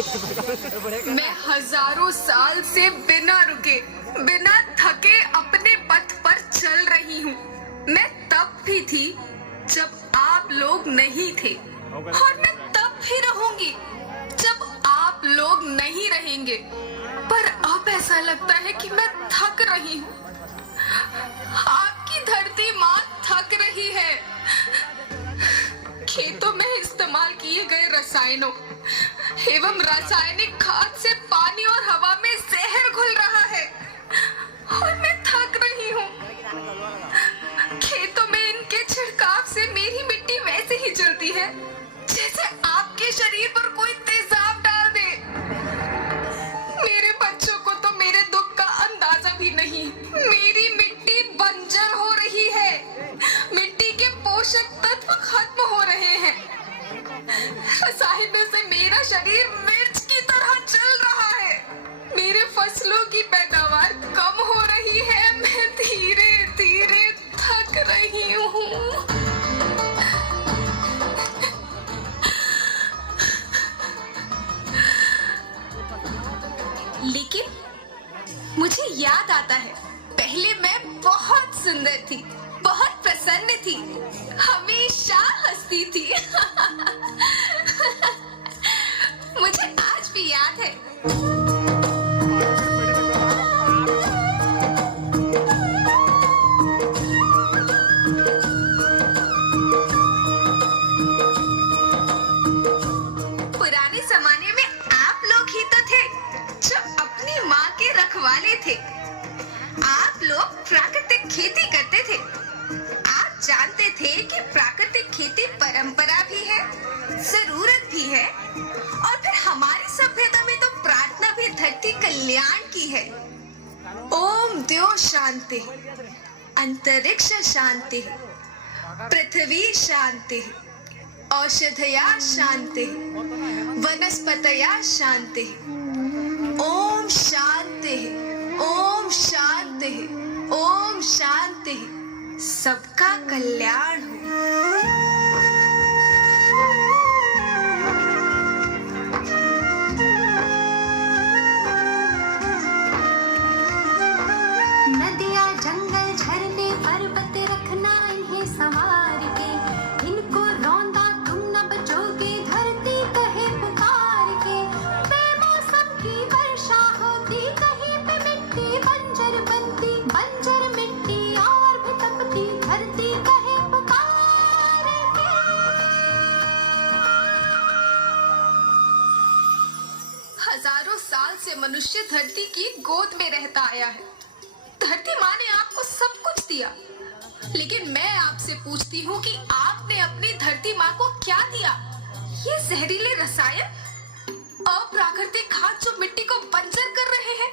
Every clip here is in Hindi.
मैं हजारों साल से बिना रुके, बिना थके अपने पथ पर चल रही हूँ। मैं तब भी थी जब आप लोग नहीं थे, और मैं तब भी रहूंगी जब आप लोग नहीं रहेंगे। पर अब ऐसा लगता है कि मैं थक रही हूँ। आपकी धरती माँ थक रही है। खेतों में इस्तेमाल किए गए रसायनों एवं रासायनिक खाद से पानी और हवा में जहर घुल रहा है, और मैं थक रही हूँ। खेतों में इनके छिड़काव से मेरी मिट्टी वैसे ही जलती है जैसे आपके शरीर पर कोई तेजाब डाल दे। मेरे बच्चों को तो मेरे दुख का अंदाजा भी नहीं। मेरी मिट्टी बंजर हो रही है। मिट्टी के पोषक तत्व खत्म हो रहे हैं। रसायनों से मेरा शरीर मिर्च की तरह जल रहा है। मेरे फसलों की पैदावार कम हो रही है। मैं धीरे धीरे थक रही हूँ। लेकिन मुझे याद आता है, पहले मैं बहुत सुंदर थी, बहुत प्रसन्न थी, हमेशा हंसती थी। मुझे आज भी याद है। पुराने जमाने में आप लोग ही तो थे जो अपनी माँ के रखवाले थे। आप लोग प्राकृतिक खेती करते थे। आप जानते थे कि प्राकृतिक खेती परंपरा भी है, जरूरत भी है, और फिर हमारी सभ्यता में तो प्रार्थना भी धरती कल्याण की है। ओम द्यो शांति, अंतरिक्ष शांति, पृथ्वी शांति, औषधया शांति, वनस्पतया शांति। ओम शांति, ओम शांति, ओम शांति। सबका कल्याण हो। नदियाँ जंगल झरने पर्वत रखना इन्हें संवार के, इनको रौंदा तुम न बचोगे धरती कहे पुकार के। बेमौसम की वर्षा होती कहीं पे मिट्टी बंजर बनती, बंजर मिट्टी और भी तपती धरती कहे पुकार के। हजारों साल से मनुष्य धरती की गोद में रहता आया है। धरती माँ ने आपको सब कुछ दिया, लेकिन मैं आपसे पूछती हूँ कि आपने अपनी धरती माँ को क्या दिया? ये जहरीले रसायन, अप्राकृतिक खाद जो मिट्टी को बंजर कर रहे हैं,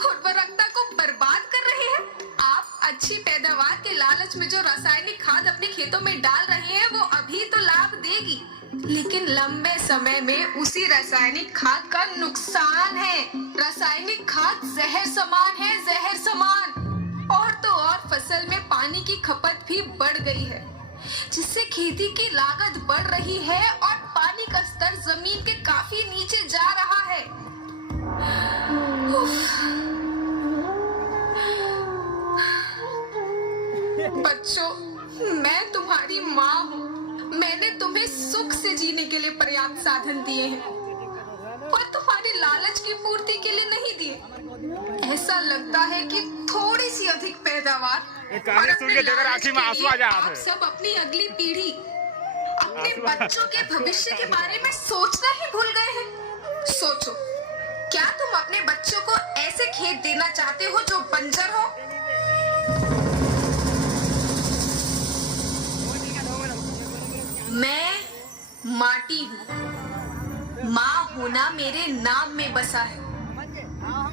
उर्वरकता को बर्बाद कर रहे हैं। आप अच्छी पैदावार के लालच में जो रासायनिक खाद अपने खेतों में डाल रहे हैं, वो अभी तो लाभ देगी, लेकिन लंबे समय में उसी रासायनिक खाद का नुकसान है। रासायनिक खाद जहर समान है, जहर समान। और तो और फसल में पानी की खपत भी बढ़ गई है, जिससे खेती की लागत बढ़ रही है और पानी का स्तर जमीन के काफी नीचे जा रहा है। बच्चों, मैं तुम्हारी माँ हूँ। मैंने तुम्हें सुख से जीने के लिए पर्याप्त साधन दिए हैं, पर तुम्हारी लालच की पूर्ति के लिए नहीं दिए। ऐसा लगता है कि थोड़ी सी अधिक पैदावार और अपने लालच के लिए आप सब अपनी अगली पीढ़ी, अपने बच्चों के भविष्य के बारे में सोचना ही भूल गए हैं। सोचो, क्या तुम अपने बच्चों को ऐसे खेत देना चाहते हो जो बंजर हो? मैं माटी हूँ। माँ होना मेरे नाम में बसा है।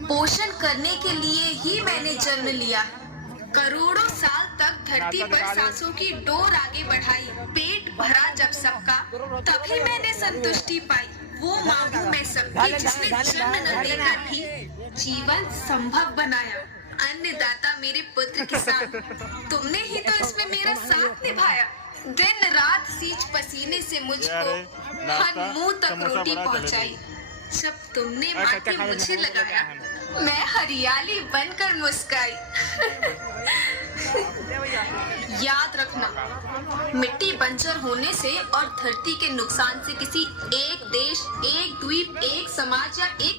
पोषण करने के लिए ही मैंने जन्म लिया है। करोड़ों साल तक धरती पर सांसों की डोर आगे बढ़ाई। पेट भरा जब सबका, तभी मैंने संतुष्टि पाई। वो माँ हूँ मैं सबकी, जिसने जन्म न देकर भी जीवन संभव बनाया। अन्नदाता मेरे पुत्र किसान, तुमने ही तो इसमें मेरा साथ निभाया। दिन रात सींच पसीने से मुझको हर मुंह तक रोटी पहुंचाई। जब तुमने माथे मुझे लगाया, मैं हरियाली बनकर मुस्काई। याद रखना, मिट्टी बंजर होने से और धरती के नुकसान से किसी एक देश, एक द्वीप, एक समाज या एक